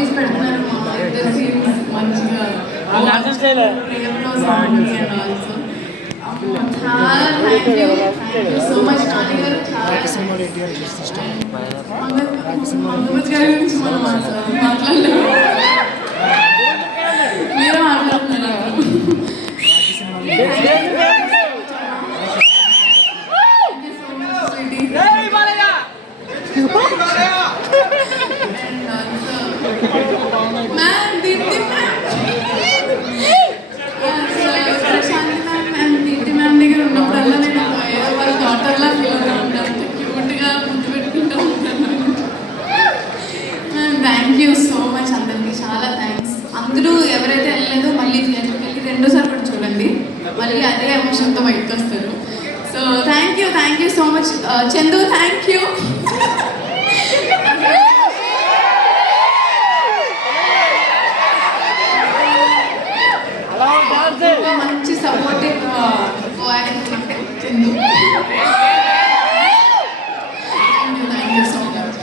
స్టోరీస్ పెడుతున్నారు మా ఇద్దరు సీన్స్ మంచిగా చాలా thank you so much Nani గారు. మంగమతి గారి గురించి మనం మాట్లాడలేము, మీరే మాట్లాడుతున్నారు. ప్రశాంతి మ్యామ్ దీప్తి మ్యామ్ దగ్గర ఉన్నప్పుడల్లా నేను వాళ్ళ డాటర్లా ఫీల్ అవుతూ ఉంటాను, క్యూట్గా ముందు పెట్టుకుంటూ ఉంటాను. థ్యాంక్ యూ సో మచ్ అందరికీ, చాలా థ్యాంక్స్. అందరూ ఎవరైతే వెళ్ళలేదో మళ్ళీ థియేటర్కి వెళ్ళి రెండోసారి కూడా చూడండి, మళ్ళీ అదే ఎమోషన్తో బయటకు వస్తారు. So thank you so much Chandu, thank you. మంచి supportive Chandu, thank you so much.